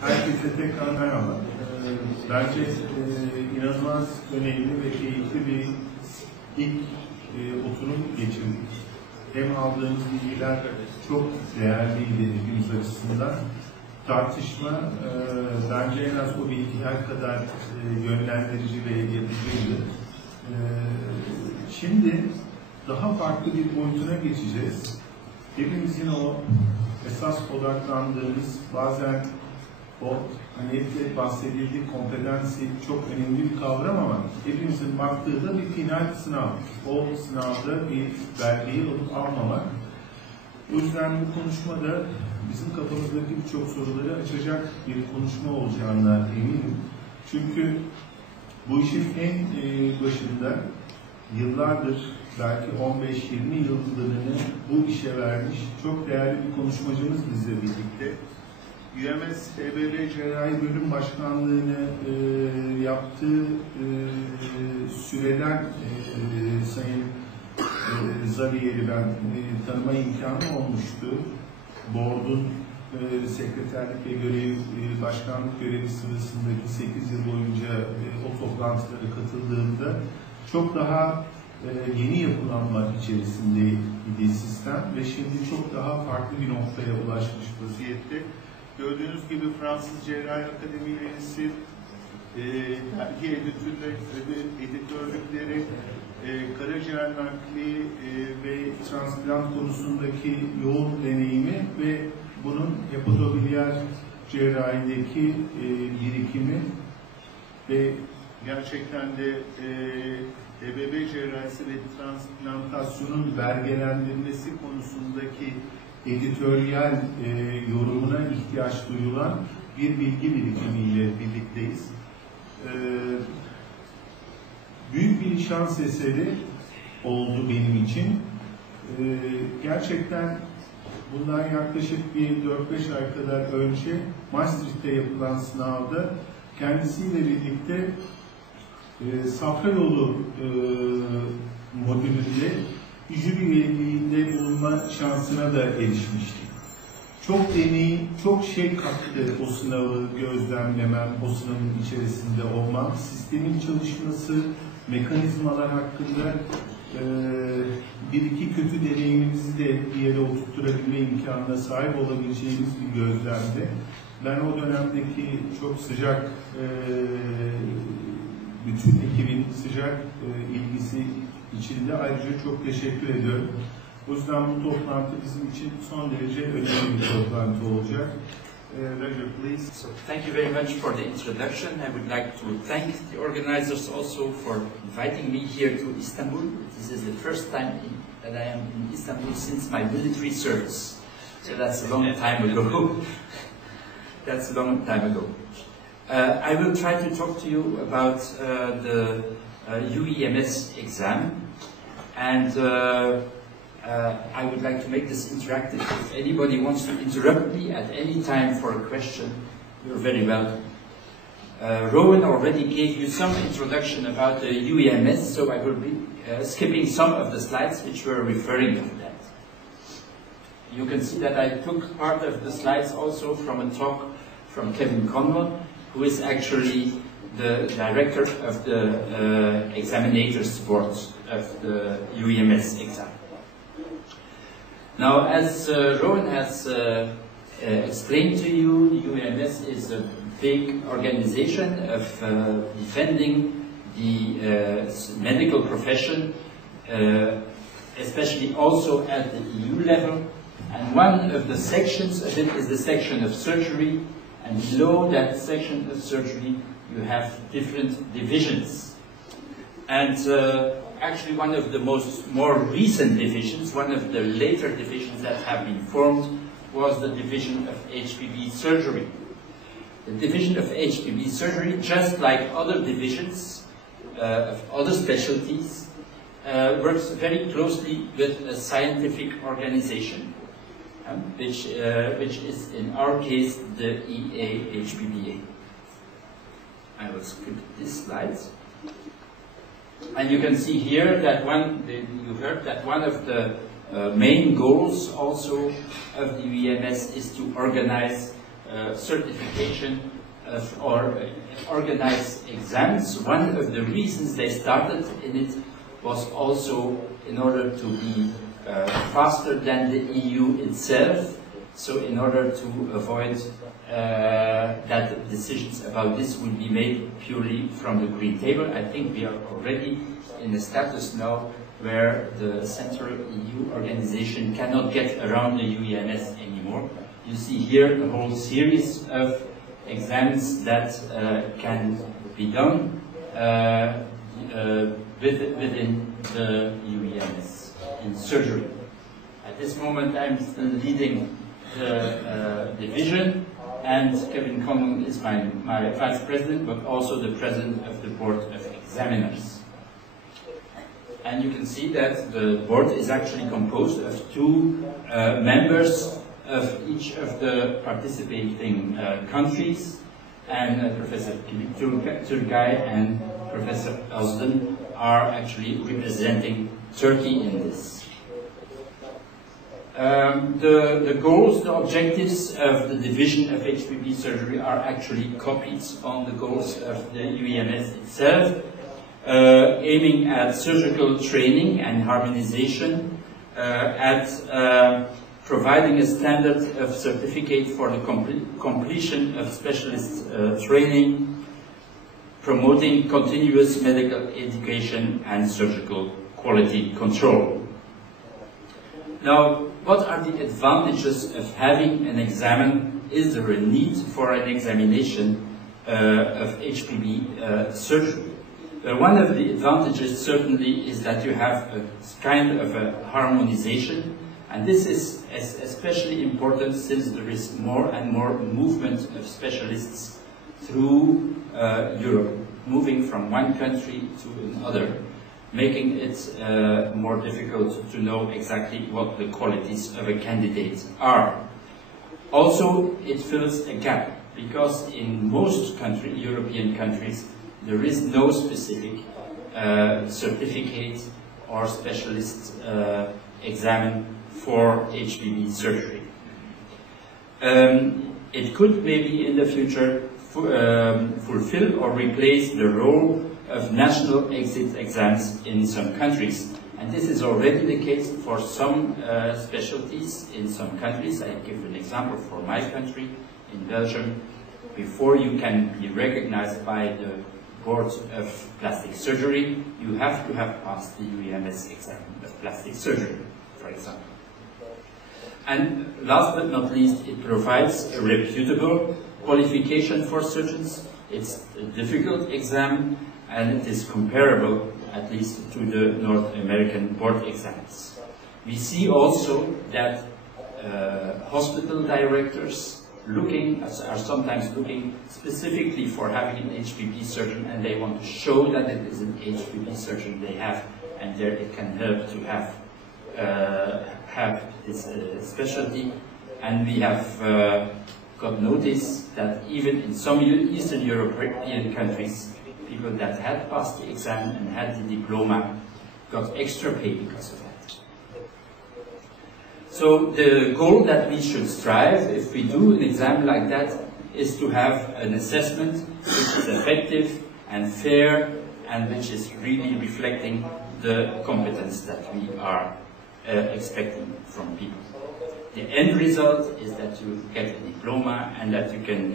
Herkese tekrar merhaba. Bence inanılmaz önemli ve keyifli bir ilk oturum geçirdik. Hem aldığımız bilgiler çok değerliydi hepimiz açısından. Tartışma bence en az o bilgiler kadar yönlendirici ve yapıcıydı. Şimdi daha farklı bir boyutuna geçeceğiz. Hepimizin o esas odaklandığımız, bazen o hani hep bahsedildiği kompetansi çok önemli bir kavram ama hepimizin baktığı da bir final sınav. O sınavda bir belgeyi alıp almamak. O yüzden bu konuşmada bizim kafamızdaki birçok soruları açacak bir konuşma olacağına eminim. Çünkü bu işin en başında yıllardır, belki 15-20 yıllarını bu işe vermiş çok değerli bir konuşmacımız bizle birlikte. UMS EBB Cerrahi Bölüm Başkanlığı'nı yaptığı süreden Sayın Zavier'i ben tanıma imkanı olmuştu. Board'un sekreterlik ve başkanlık görevi sırasındaki 8 yıl boyunca o toplantılara katıldığımda çok daha yeni yapılanma içerisindeydi sistem ve şimdi çok daha farklı bir noktaya ulaşmış vaziyette. Gördüğünüz gibi Fransız Cerrahi Akademi üyesi, dergi editörlükleri, karaciğer nakli ve transplant konusundaki yoğun deneyimi ve bunun hepatobiliyer cerrahideki birikimi ve gerçekten de EBB cerrahisi ve transplantasyonun belgelendirilmesi konusundaki editoryal yorumuna ihtiyaç duyulan bir bilgi birikimiyle birlikteyiz. Büyük bir şans eseri oldu benim için. Gerçekten bundan yaklaşık bir 4-5 ay kadar önce Maastricht'te yapılan sınavda kendisiyle birlikte Safrayolu modülünde jüri üyeliğinde bulunma şansına da erişmiştik. Çok deney, çok şey kattı o sınavı gözlemlemem, o sınavın içerisinde olmam, sistemin çalışması, mekanizmalar hakkında bir iki kötü deneyimimizi de bir yere oturtturabilme imkanına sahip olabileceğimiz bir gözlemde. Ben o dönemdeki çok sıcak, bütün ekibin sıcak ilgisi için de ayrıca çok teşekkür ediyorum. O yüzden bu toplantı bizim için son derece önemli bir toplantı olacak. Roger, please. So, thank you very much for the introduction. I would like to thank the organizers also for inviting me here to Istanbul. This is the first time that I am in Istanbul since my military service. So that's a long time ago. That's a long time ago. I will try to talk to you about the UEMS exam, and I would like to make this interactive. If anybody wants to interrupt me at any time for a question, you're very welcome. Rowan already gave you some introduction about the UEMS, so I will be skipping some of the slides which were referring to that. You can see that I took part of the slides also from a talk from Kevin Conwell, who is actually the director of the examinators board of the UEMS exam. Now, as Rowan has explained to you, UEMS is a big organization of defending the medical profession, especially also at the EU level. And one of the sections of it is the section of surgery, and below that section of surgery you have different divisions. And actually one of the more recent divisions, one of the later divisions that have been formed, was the division of HPB surgery. The division of HPB surgery, just like other divisions of other specialties, works very closely with a scientific organization, which is in our case the EAHPBA. I will skip this slide. And you can see here that you heard that one of the main goals also of the UEMS is to organize certification or organize exams. One of the reasons they started in it was also in order to be faster than the EU itself, so in order to avoid that decisions about this will be made purely from the green table. I think we are already in a status now where the Central EU organization cannot get around the UEMS anymore. You see here a whole series of exams that can be done within the UEMS in surgery. At this moment I'm still leading the division, and Kevin Conlon is my vice president, but also the president of the board of examiners. And you can see that the board is actually composed of two members of each of the participating countries, and Professor Turgay and Professor Özden are actually representing Turkey in this. The goals, the objectives of the division of HPB surgery are actually copied on the goals of the UEMS itself, aiming at surgical training and harmonization, at providing a standard of certificate for the completion of specialist training, promoting continuous medical education and surgical quality control. Now, what are the advantages of having an examen? Is there a need for an examination of HPB surgery? One of the advantages certainly is that you have a kind of a harmonization, and this is especially important since there is more and more movement of specialists through Europe, moving from one country to another, making it more difficult to know exactly what the qualities of a candidate are. Also, it fills a gap, because in most European countries, there is no specific certificate or specialist examen for HPB surgery. It could maybe in the future fulfill or replace the role of national exit exams in some countries. And this is already the case for some specialties in some countries. I give an example for my country, in Belgium. Before you can be recognized by the Board of Plastic Surgery, you have to have passed the UEMS exam of plastic surgery, for example. And last but not least, it provides a reputable qualification for surgeons. It's a difficult exam, and it is comparable, at least, to the North American board exams. We see also that hospital directors are sometimes looking specifically for having an HPB surgeon, and they want to show that it is an HPB surgeon they have, and there it can help to have this specialty. And we have got notice that even in some Eastern European countries, people that had passed the exam and had the diploma got extra pay because of that. So the goal that we should strive, if we do an exam like that, is to have an assessment which is effective and fair, and which is really reflecting the competence that we are expecting from people. The end result is that you get a diploma, and that you can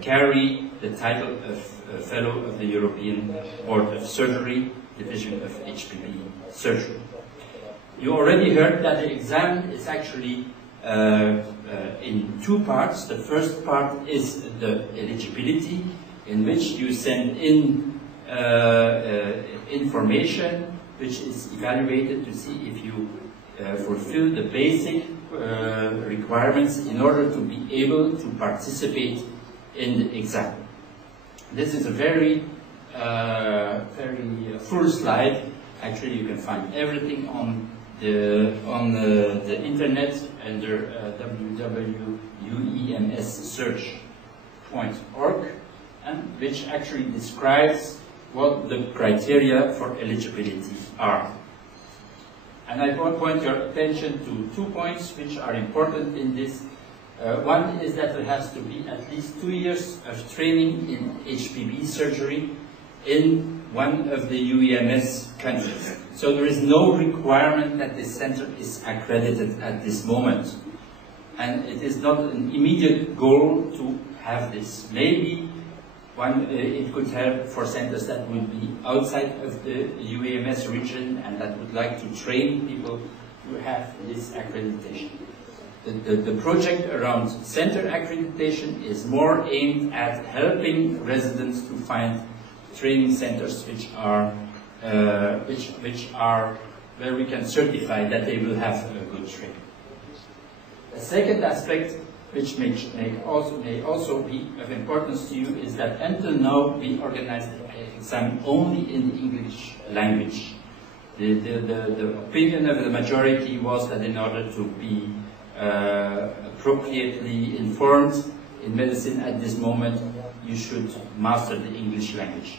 carry the title of Fellow of the European Board of Surgery, Division of HPB Surgery. You already heard that the exam is actually in two parts. The first part is the eligibility, in which you send in information which is evaluated to see if you fulfill the basic requirements in order to be able to participate in the exam. This is a very full slide. Actually, you can find everything on the internet under www.uemssearch.org, and which actually describes what the criteria for eligibility are. And I want to point your attention to 2 points which are important in this. One is that there has to be at least 2 years of training in HPB surgery in one of the UEMS countries. So there is no requirement that this center is accredited at this moment. And it is not an immediate goal to have this. Maybe it could help for centers that would be outside of the UEMS region and that would like to train people to have this accreditation. The project around center accreditation is more aimed at helping residents to find training centers which are where we can certify that they will have a good training. The second aspect, which may also be of importance to you, is that until now we organized the exam only in the English language. The opinion of the majority was that in order to be appropriately informed in medicine at this moment, you should master the English language.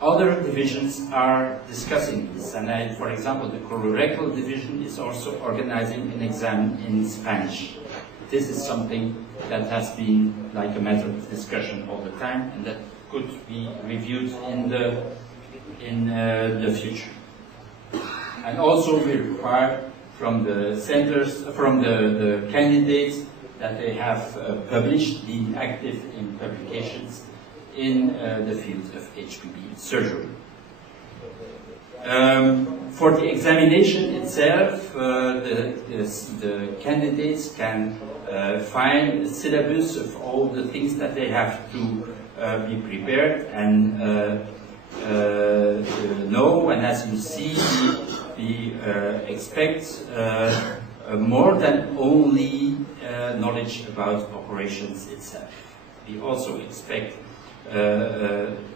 Other divisions are discussing this, and for example, the colorectal division is also organizing an exam in Spanish. This is something that has been like a matter of discussion all the time, and that could be reviewed in the future. And also we require from the centers, from the candidates, that they have published, been active in publications in the field of HPB surgery. For the examination itself, the candidates can find a syllabus of all the things that they have to be prepared and know. And as you see, we expect more than only knowledge about operations itself. We also expect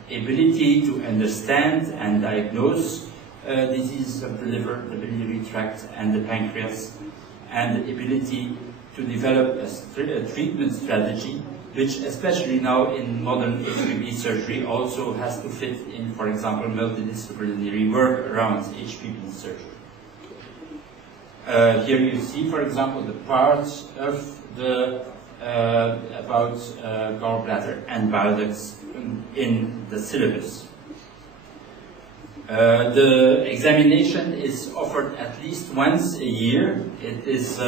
ability to understand and diagnose diseases of the liver, the biliary tract, and the pancreas, and the ability to develop a treatment strategy, which especially now in modern HPB surgery also has to fit in, for example, multidisciplinary work around HPB surgery. Here you see, for example, the parts of the about gallbladder and bile ducts in the syllabus. The examination is offered at least once a year. It is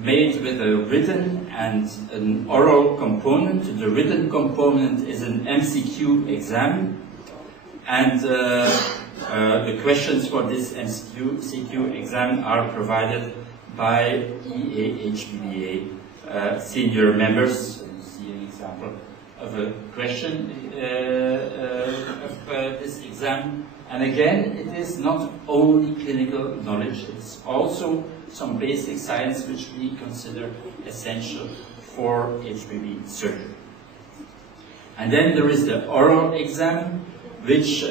made with a written and an oral component. The written component is an MCQ exam, and the questions for this MCQ exam are provided by EAHPBA senior members. You see an example of a question of this exam. And again, it is not only clinical knowledge, it's also some basic science which we consider essential for HPB surgery. And then there is the oral exam, which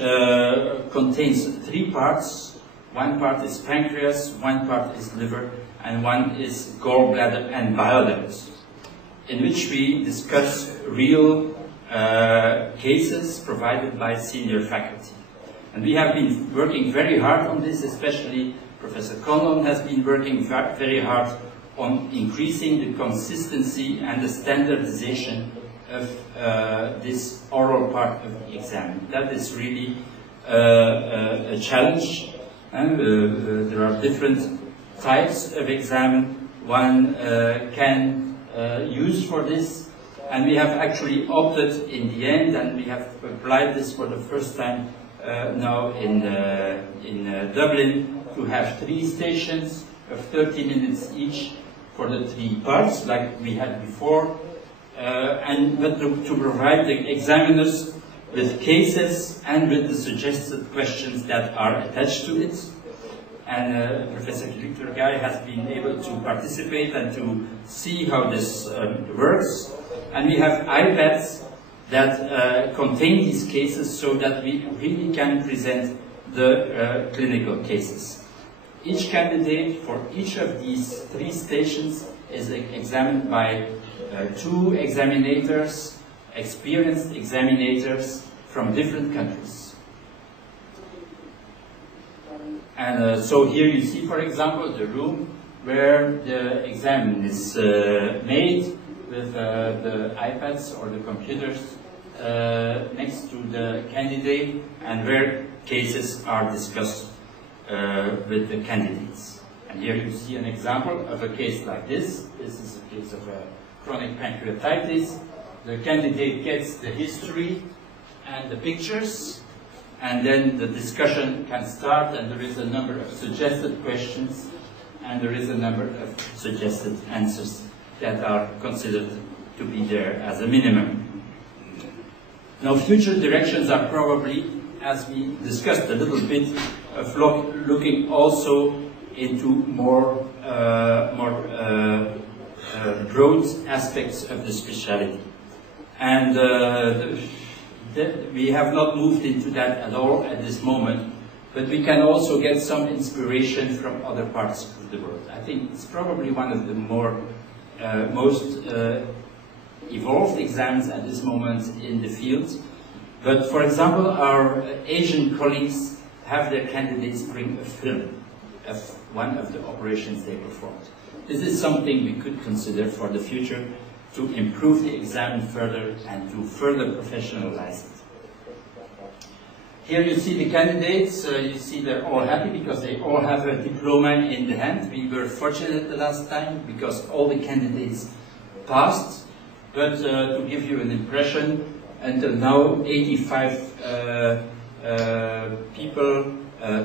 contains 3 parts. One part is pancreas, one part is liver, and one is gallbladder and bile ducts, in which we discuss real cases provided by senior faculty. And we have been working very hard on this, especially Professor Conlon has been working very hard on increasing the consistency and the standardization of this oral part of the exam. That is really a challenge, and there are different types of exam one can use for this, and we have actually opted in the end, and we have applied this for the first time now in Dublin, to have 3 stations of 30 minutes each for the 3 parts, like we had before, but to provide the examiners with cases and with the suggested questions that are attached to it. And Professor Philippe Turgay has been able to participate and to see how this works. And we have iPads that contain these cases so that we really can present the clinical cases. Each candidate for each of these 3 stations is examined by 2 examinators, experienced examinators from different countries. And so here you see, for example, the room where the exam is made with the iPads or the computers next to the candidate, and where cases are discussed with the candidates. And here you see an example of a case like this. This is a case of a chronic pancreatitis. The candidate gets the history and the pictures, and then the discussion can start, and there is a number of suggested questions, and there is a number of suggested answers that are considered to be there as a minimum. Now, future directions are probably, as we discussed a little bit, of looking also into more broad aspects of the specialty. And we have not moved into that at all at this moment, but we can also get some inspiration from other parts of the world. I think it's probably one of the most evolved exams at this moment in the field. But for example, our Asian colleagues have their candidates bring a film of one of the operations they performed. This is something we could consider for the future to improve the exam further and to further professionalize it. Here you see the candidates. You see they're all happy because they all have a diploma in the hand. We were fortunate the last time because all the candidates passed. But to give you an impression, until now 85 people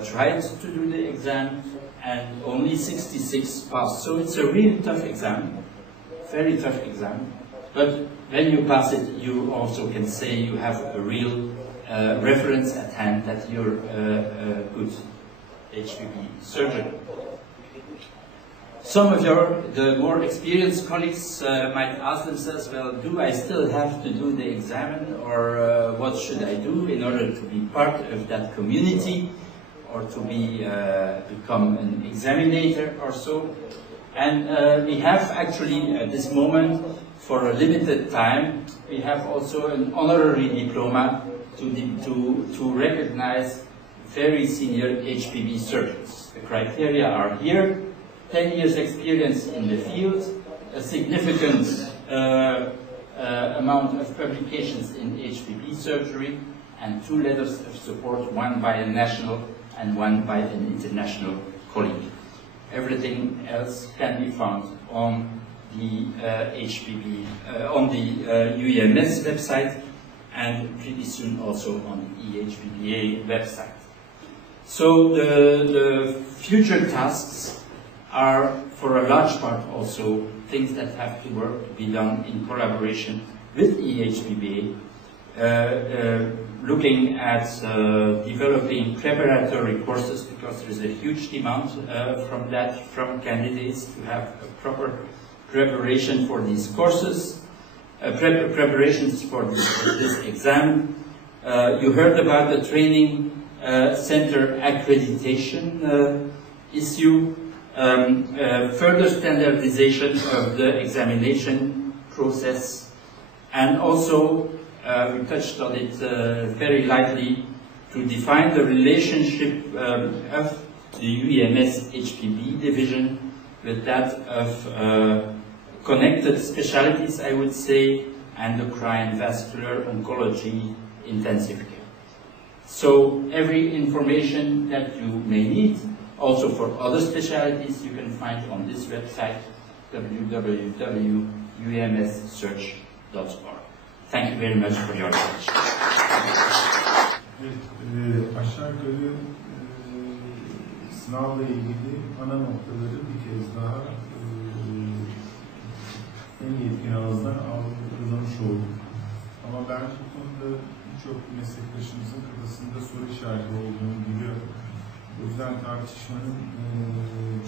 tried to do the exam and only 66 passed. So it's a really tough exam, very tough exam. But when you pass it, you also can say you have a real reference at hand that you're a good HPB surgeon. Some of the more experienced colleagues might ask themselves, well, do I still have to do the examen, or what should I do in order to be part of that community, or to become an examinator or so? And we have actually at this moment, for a limited time, we have also an honorary diploma to recognize very senior HPB surgeons. The criteria are here: 10 years experience in the field, a significant amount of publications in HPB surgery, and 2 letters of support, one by a national and one by an international colleague. Everything else can be found on the HPB, on the UEMS website, and pretty soon also on the EHPBA website. So the future tasks are, for a large part, also things that have to be done in collaboration with EHPBA, looking at developing preparatory courses, because there is a huge demand from candidates to have a proper preparation for these courses, preparations for this exam. You heard about the training center accreditation issue. Further standardization of the examination process, and also we touched on it very lightly, to define the relationship of the UEMS HPB division with that of connected specialties, I would say, endocrine, vascular, oncology, intensive care. So every information that you may need, also for other specialties, you can find on this website, www.umssearch.org. Thank you very much for your attention. Aşağı yukarı sınavla ilgili ana noktaları bir kez daha en yetkin ağızdan algılamış olduk. Ama ben bu konuda birçok meslektaşımızın kafasında soru işareti olduğunu biliyorum. O yüzden tartışmanın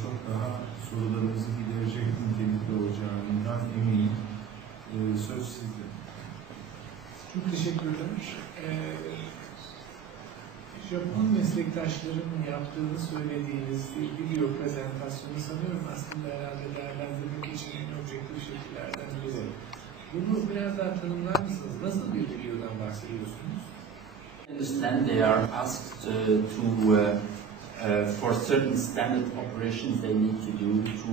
çok daha sorularımızı giderecek nitelikte olacağından eminim. Söz sizde. Çok teşekkürler. Japon meslektaşların yaptığını söylediğiniz video prezentasyonu sanıyorum aslında herhalde değerlendirmek için en objektif şekillerden biri. Bunu biraz daha tanımlar mısınız? Nasıl bir videodan bahsediyorsunuz? I understand they are asked to for certain standard operations they need to do to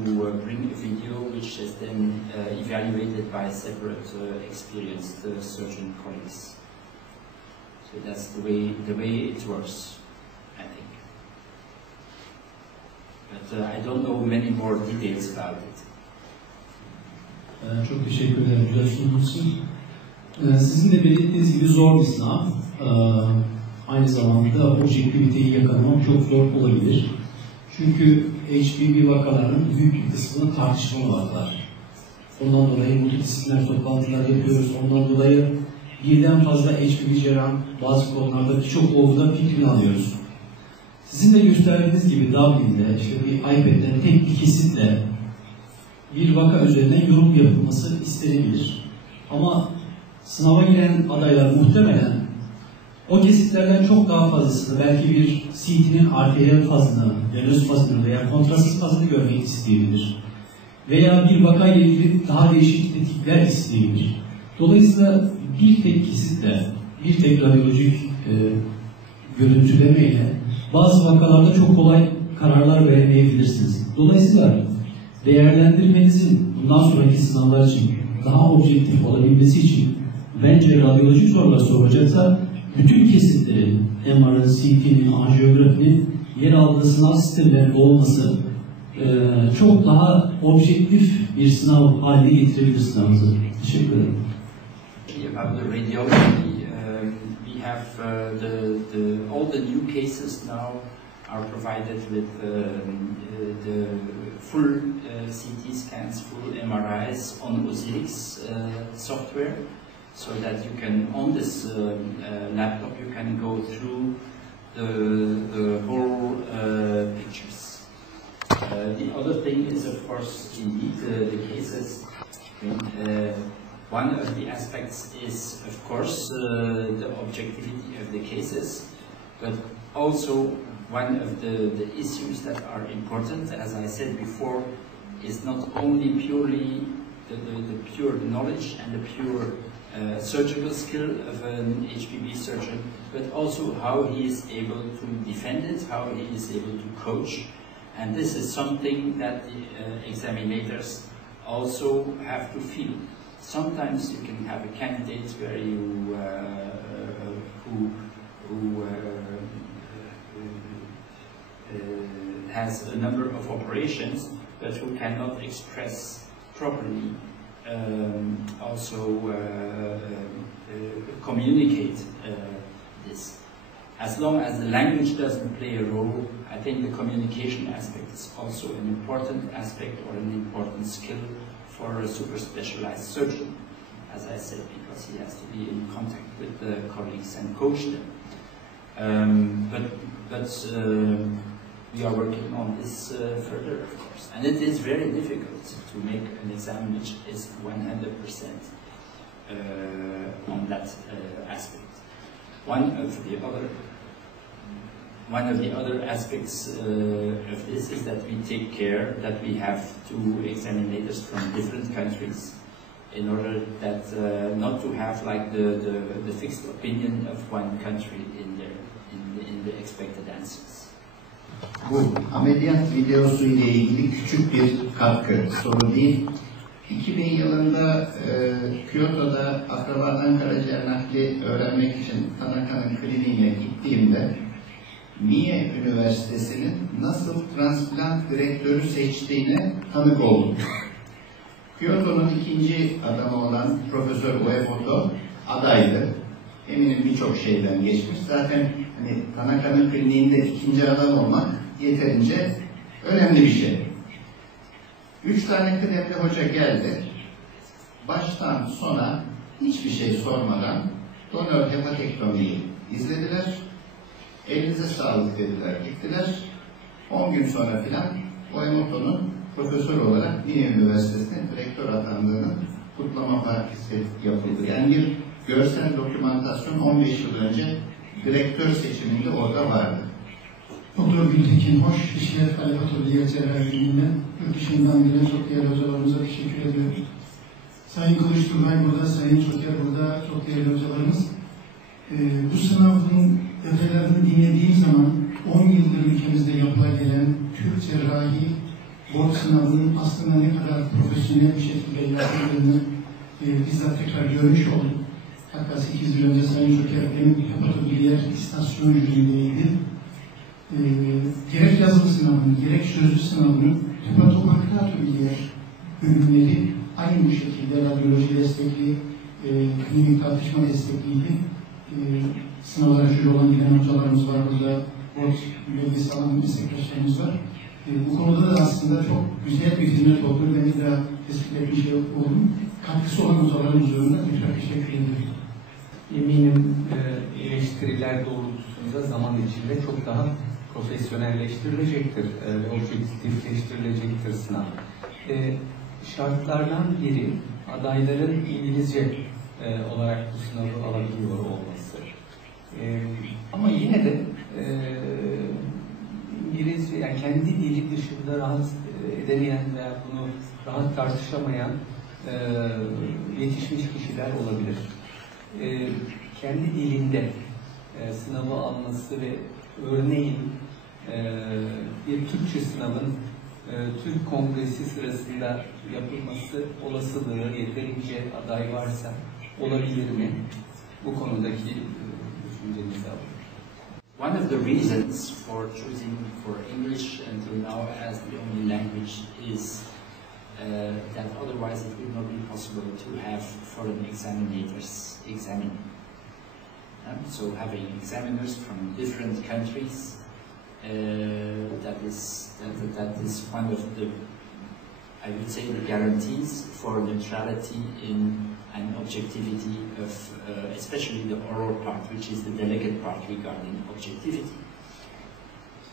bring a video which is then evaluated by separate experienced surgeon colleagues. So that's the way it works, I think. But I don't know many more details about it. Çok teşekkür ederim. Güzel sunduğunuz için. Sizin de belirttiğiniz gibi zor bir sınav. Aynı zamanda objektiviteyi yakalamak çok zor olabilir. Çünkü HPV vakalarının büyük bir kısmını tartışmalı vakalar. Ondan dolayı multidisipliner toplantılar yapıyoruz. Ondan dolayı birden fazla HPV cerrahın bazı konularda birçok olguda fikrini alıyoruz. Sizin de gösterdiğiniz gibi Dublin'de işte bir iPad'den tek bir kesitle bir vaka üzerinden yorum yapılması istenebilir. Ama sınava giren adaylar muhtemelen o kesitlerden çok daha fazlasını, belki bir CT'nin arteriyel fazını, venöz fazını veya kontrastsız fazını görmek isteyebilir. Veya bir vakayla ilgili daha değişik tetikler isteyebilir. Dolayısıyla bir tek kesitle, bir tek radyolojik görüntülemeyle bazı vakalarda çok kolay kararlar veremeyebilirsiniz. Dolayısıyla değerlendirmenizin bundan sonraki sınavlar için daha objektif olabilmesi için bence radyolojik sorular soracaksa bütün kesitlerin, MR'ın, CT'nin, anjiyografinin yer aldığı sınav sistemlerinde olması çok daha objektif bir sınav haline getirebilir sınavımızı. Teşekkür ederim. About the radiology, we have all the new cases now are provided with the full CT scans, full MRIs on Osiris software, so that you can, on this laptop, you can go through the whole pictures. The other thing is, of course, indeed the cases. One of the aspects is, of course, the objectivity of the cases, but also one of the issues that are important, as I said before, is not only purely the pure knowledge and the pure surgical skill of an HPV surgeon, but also how he is able to defend it, how he is able to coach. And this is something that the examinators also have to feel. Sometimes you can have a candidate where you who has a number of operations, but who cannot express properly, also communicate this. As long as the language doesn't play a role, I think the communication aspect is also an important aspect or an important skill for a super specialized surgeon, as I said, because he has to be in contact with the colleagues and coach them. But we are working on this further, of course. And it is very difficult to make an exam which is 100% on that aspect. One of the other aspects of this is that we take care that we have two examinators from different countries, in order that not to have like the fixed opinion of one country in the expected answers. Bu ameliyat videosu ile ilgili küçük bir katkı, soru değil. 2000 yılında Kyoto'da akrabadan karaciğer nakli öğrenmek için Tanaka'nın kliniğine gittiğimde Mie Üniversitesi'nin nasıl transplant direktörü seçtiğine tanık oldum. Kyoto'nun ikinci adamı olan Profesör Uemoto adaydı. Eminim birçok şeyden geçmiş. Zaten hani Tanaka'nın kliniğinde ikinci adam olmak yeterince önemli bir şey. 3 tane kıdemli hoca geldi. Baştan sona hiçbir şey sormadan donör hepatektomiyi izlediler. Elinize sağlık dediler, gittiler. 10 gün sonra filan Uemoto'nun profesör olarak Mie Üniversitesi'ne direktör atandığının kutlama partisi yapıldı. Yani bir görsel dokümantasyon 15 yıl önce direktör seçiminde orada vardı. Doktor Gültekin Hoş, İşlet Kalp Atölye Cerrahiliğinden yurt dışından gelen çok değerli hocalarımıza teşekkür ediyorum. Sayın Kılıç Turgay burada, Sayın Çoker burada, çok değerli hocalarımız. Bu sınavın detaylarını dinlediğim zaman 10 yıldır ülkemizde yapıla gelen Türk cerrahi board sınavının aslında ne kadar profesyonel bir şekilde yapıldığını bizzat tekrar görmüş olduk. Hatta 8 yıl önce Sayın Joker benim hepatobiliyer istasyon jürimdeydi. Gerek yazılı sınavını, gerek sözlü sınavını hepatobiliyer bölümleri aynı şekilde radyoloji destekli, klinik tartışma destekliydi. Sınavlara jüri olan giden hocalarımız var burada, board üyeliği sağlanan meslektaşlarımız var. Bu konuda da aslında çok güzel bir hizmet oldu. Beni de desteklemiş oldum. Katkısı olan hocalarımız üzerinde tekrar teşekkür ederim. Eminim eleştiriler doğrultusunda zaman içinde çok daha profesyonelleştirilecektir ve objektifleştirilecektir sınav. Şartlardan biri adayların İngilizce olarak bu sınavı alabiliyor olması. Ama yine de İngilizce, yani kendi dili dışında rahat edemeyen veya bunu rahat tartışamayan yetişmiş kişiler olabilir. Kendi dilinde sınavı alması ve örneğin bir Türkçe sınavın Türk Kongresi sırasında yapılması olasılığı yeterince aday varsa olabilir mi? Bu konudaki düşüncenizi alalım. One of the reasons for choosing for English until now as the only language is that otherwise it would not be possible to have foreign examinators examine. So having examiners from different countries, that is one of the, I would say, the guarantees for neutrality and objectivity of, especially the oral part, which is the delicate part regarding objectivity.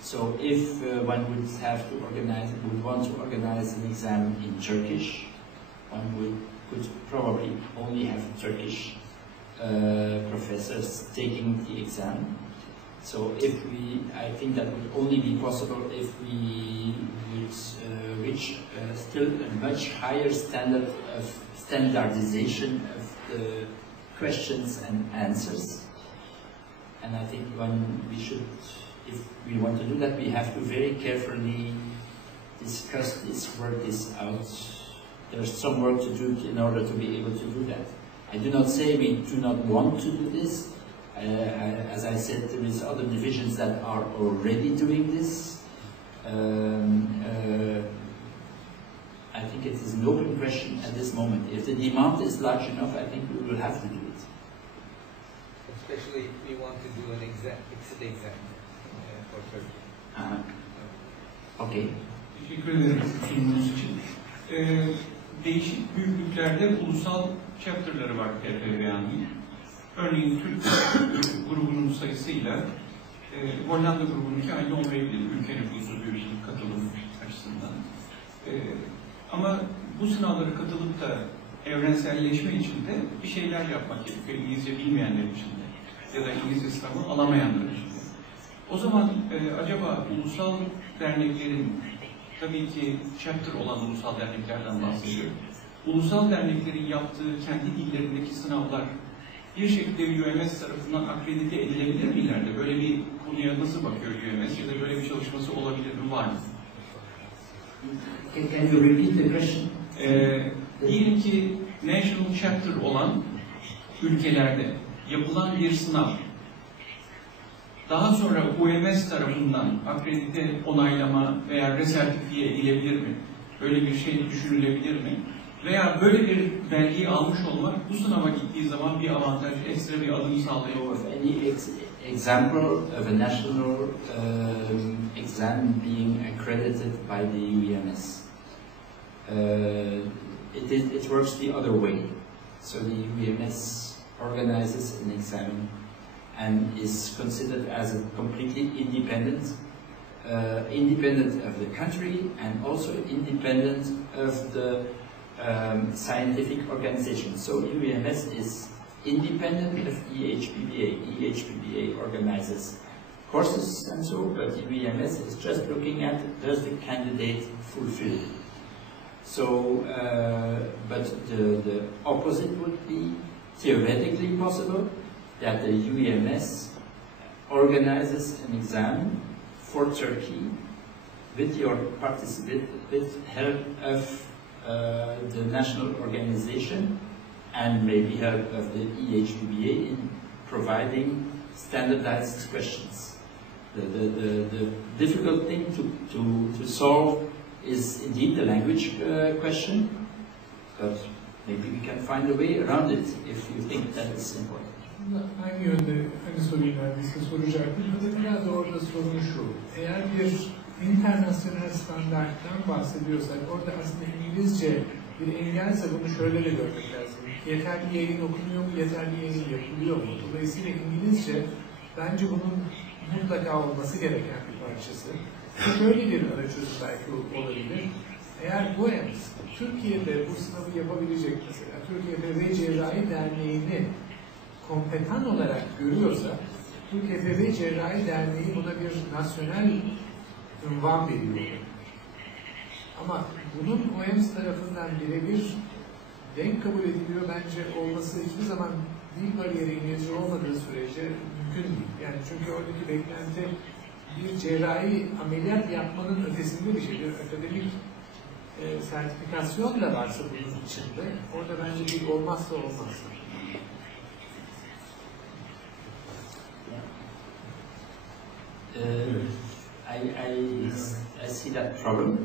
So if one would want to organize an exam in Turkish, one could probably only have Turkish professors taking the exam. So I think that would only be possible if we would reach still a much higher standard of standardization of the questions and answers. And I think if we want to do that, we have to very carefully discuss this, work this out. There's some work to do in order to be able to do that. I do not say we do not want to do this. As I said, there is other divisions that are already doing this. I think it is an open question at this moment. If the demand is large enough, I think we will have to do it. Especially if we want to do an exam, exit exam for Turkey. Okay. Teşekkür ederim sunumunuz için. Değişik büyüklüklerde ulusal chapter'ları var PPBA'nın. Örneğin Türk grubunun sayısıyla Hollanda grubununki aynı olmayabilir. Ülke nüfusu büyüklük katılım açısından. Ama bu sınavlara katılıp da evrenselleşme için de bir şeyler yapmak gerekiyor. İngilizce bilmeyenler için de ya da İngilizce sınavı alamayanlar için de. O zaman acaba ulusal derneklerin, tabii ki chapter olan ulusal derneklerden bahsediyorum. Ulusal derneklerin yaptığı kendi dillerindeki sınavlar bir şekilde UMS tarafından akredite edilebilir mi ileride? Böyle bir konuya nasıl bakıyor UMS ya da böyle bir çalışması olabilir mi, var mı? Can you repeat the question? Diyelim ki National Chapter olan ülkelerde yapılan bir sınav daha sonra UMS tarafından akredite onaylama veya resertifiye edilebilir mi? Böyle bir şey düşünülebilir mi? Veya böyle bir belgeyi almış olmak bu sınava gittiği zaman bir avantaj, ekstra bir adım sağlayabilir. Any example of a national exam being accredited by the UMS? It works the other way. So the UMS organizes an exam and is considered as a completely independent of the country and also independent of the scientific organization. So UMS is independent of EHPBA. EHPBA organizes courses and so, but UMS is just looking at does the candidate fulfill. So, but the opposite would be theoretically possible, that the UMS organizes an exam for Turkey with your with help of the national organization and maybe help of the EHBBA in providing standardized questions. The difficult thing to solve is indeed the language question, but maybe we can find a way around it if you think that is important. Hangi yönde hani soruyu neredeyse soracaktım. Biraz da orada sorun şu. Eğer bir internasyonel standarttan bahsediyorsak orada aslında İngilizce bir engelse bunu şöyle de görmek lazım. Yeterli yayın okunuyor mu, yeterli yayın yapılıyor mu? Dolayısıyla İngilizce bence bunun mutlaka olması gereken bir parçası. Şöyle bir ara çözüm belki olabilir. Eğer GOEMS Türkiye'de bu sınavı yapabilecek mesela Türkiye FV Cerrahi Derneği'ni kompetan olarak görüyorsa Türkiye FV Cerrahi Derneği buna bir nasyonel ünvan veriyor. Ama bunun GOEMS tarafından birebir denk kabul ediliyor bence olması hiçbir zaman dil bariyeri İngilizce olmadığı sürece mümkün değil. Yani çünkü oradaki beklenti bir cerrahi ameliyat yapmanın ötesinde bir şeydir. Akademik sertifikasyon da varsa bunun içinde orada bence dil olmazsa olmaz. I see that problem.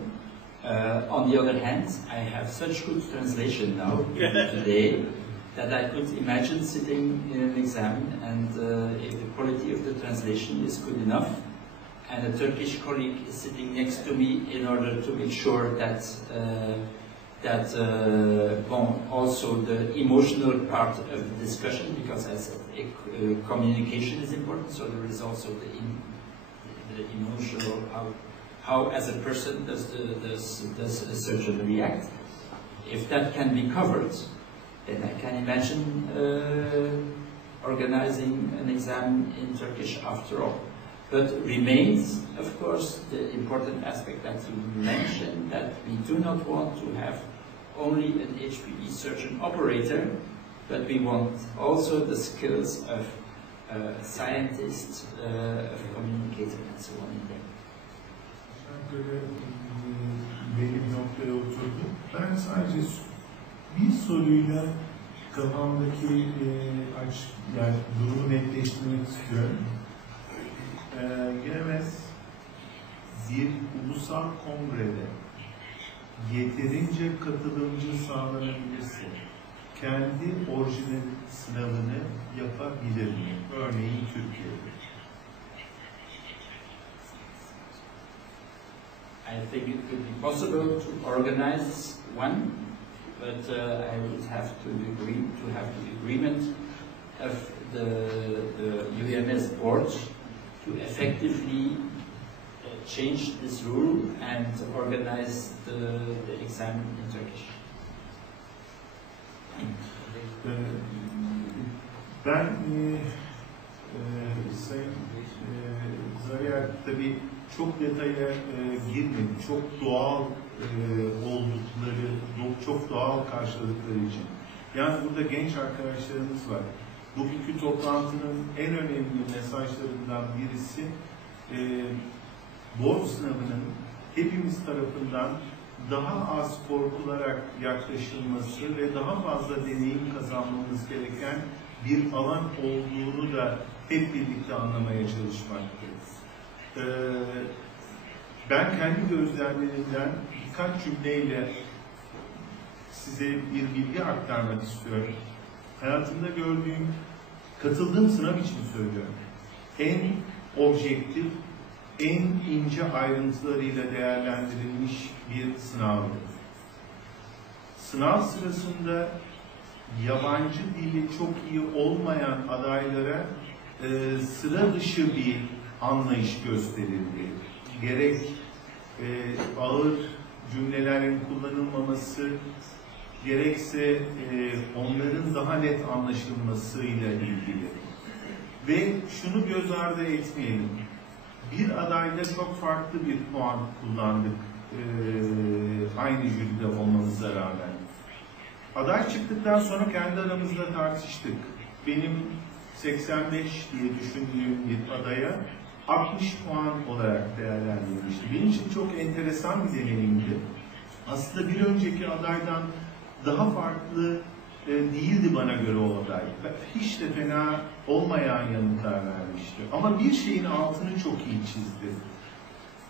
On the other hand, I have such good translation now today that I could imagine sitting in an exam and if the quality of the translation is good enough and a Turkish colleague is sitting next to me in order to make sure that also the emotional part of the discussion, because as communication is important, so there is also the emotional, how as a person does a surgeon react. If that can be covered, then I can imagine organizing an exam in Turkish after all. But remains, of course, the important aspect that you mentioned, that we do not want to have only an HPE surgeon operator, but we want also the skills of scientists, of communicator and so on in there. Belli bir noktaya oturdu. Ben sadece bir soruyla kafamdaki yani durumu netleştirmek istiyorum. Gelemez bir ulusal kongrede yeterince katılımcı sağlanabilirse kendi orijinal sınavını yapabilir mi? Örneğin Türkiye'de. I think it could be possible to organize one, but I would have to have the agreement of the UMS board to effectively change this rule and organize the exam in Turkish. Ben Sayın Zariyer tabii çok detaya girmedi. Çok doğal oldukları, çok doğal karşıladıkları için. Yani burada genç arkadaşlarımız var. Bugünkü toplantının en önemli mesajlarından birisi board sınavının hepimiz tarafından daha az korkularak yaklaşılması ve daha fazla deneyim kazanmamız gereken bir alan olduğunu da hep birlikte anlamaya çalışmaktayız. Ben kendi gözlemlerimden birkaç cümleyle size bir bilgi aktarmak istiyorum. Hayatımda gördüğüm, katıldığım sınav için söylüyorum. En objektif, en ince ayrıntılarıyla değerlendirilmiş bir sınavdı. Sınav sırasında yabancı dili çok iyi olmayan adaylara sıra dışı bir anlayış gösterildi. Gerek ağır cümlelerin kullanılmaması, gerekse onların daha net anlaşılmasıyla ilgili. Ve şunu göz ardı etmeyelim. Bir adayda çok farklı bir puan kullandık aynı jüride olmamıza rağmen. Aday çıktıktan sonra kendi aramızda tartıştık. Benim 85 diye düşündüğüm bir adaya 60 puan olarak değerlendirilmişti. Benim için çok enteresan bir deneyimdi. Aslında bir önceki adaydan daha farklı değildi bana göre o aday. Hiç de fena olmayan yanıtlar vermişti. Ama bir şeyin altını çok iyi çizdi.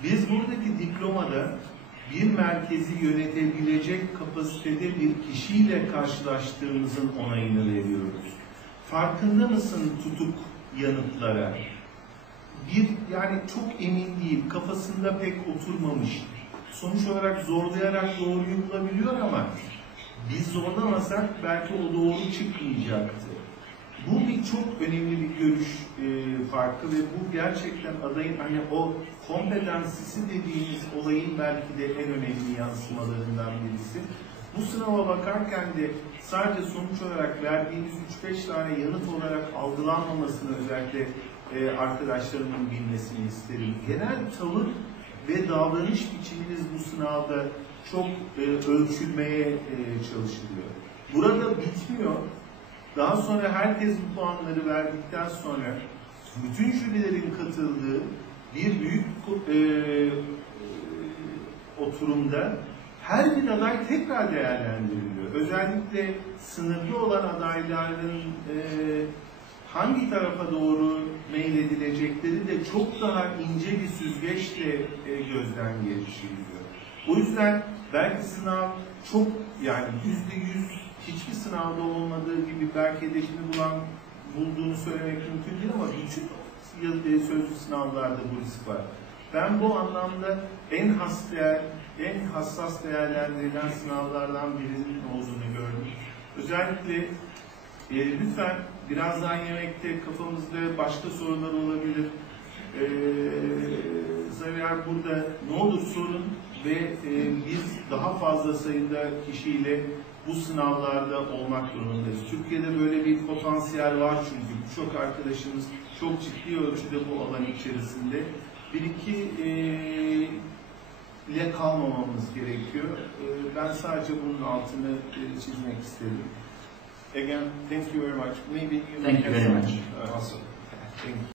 Biz buradaki diplomada bir merkezi yönetebilecek kapasitede bir kişiyle karşılaştığımızın onayını veriyoruz. Farkında mısın tutuk yanıtlara? Yani çok emin değil, kafasında pek oturmamış. Sonuç olarak zorlayarak doğruyu bulabiliyor ama biz zorlamasak belki o doğru çıkmayacaktı. Bu bir çok önemli bir görüş farkı ve bu gerçekten adayın hani o kompetansisi dediğimiz olayın belki de en önemli yansımalarından birisi. Bu sınava bakarken de sadece sonuç olarak verdiğimiz 3-5 tane yanıt olarak algılanmamasını özellikle arkadaşlarımın bilmesini isterim. Genel tavır ve davranış biçiminiz bu sınavda çok ölçülmeye çalışılıyor. Burada bitmiyor. Daha sonra herkes bu puanları verdikten sonra bütün jürilerin katıldığı bir büyük oturumda her bir aday tekrar değerlendiriliyor. Özellikle sınırlı olan adayların hangi tarafa doğru meyledilecekleri de çok daha ince bir süzgeçle gözden geçiriliyor. O yüzden belki sınav çok yani %100 hiçbir sınavda olmadığı gibi belki hedefini bulduğunu söylemek mümkün değil ama bütün sözlü sınavlarda bu risk var. Ben bu anlamda en hassas değerlendirilen sınavlardan birinin olduğunu gördüm. Özellikle lütfen birazdan yemekte kafamızda başka sorular olabilir. Zavier burada ne olur sorun ve biz daha fazla sayıda kişiyle bu sınavlarda olmak durumundayız. Türkiye'de böyle bir potansiyel var çünkü birçok arkadaşımız çok ciddi ölçüde bu alan içerisinde. Bir iki ile kalmamamız gerekiyor. Ben sadece bunun altını çizmek istedim. Again, thank you very much. Maybe you thank you very much. Also, thank you.